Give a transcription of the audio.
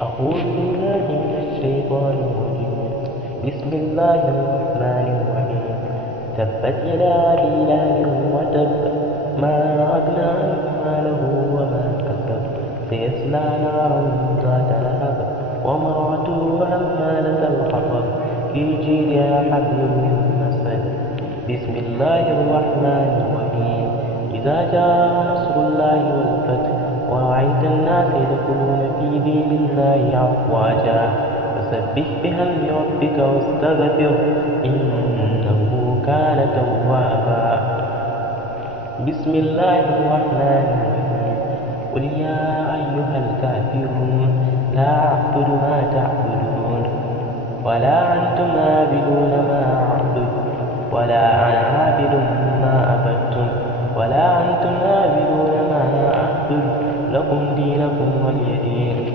أعوذ بالله من الشيطان الرجيم. بسم الله الرحمن الرحيم. تبت يدا أبي لهب وتب، ما أغنى عنه ماله وما كسب، سيصلى نارا ذات لهب وامرأته حمالة الحطب في جيدها حبل من مسد. بسم الله الرحمن الرحيم. إذا جاء نصر الله والفتح ورأيت الناس يدخلون في دين الله أفواجا فسبح بحمد ربك واستغفره إنه كان توابا. بسم الله الرحمن الرحيم. قل يا أيها الكافرون لا أعبد ما تعبدون ولا أنتم عابدون ما أعبد ولا أنا عابد ما عبدتم ولا أنتم عابدون ما أعبد لكم دينكم ولي دين.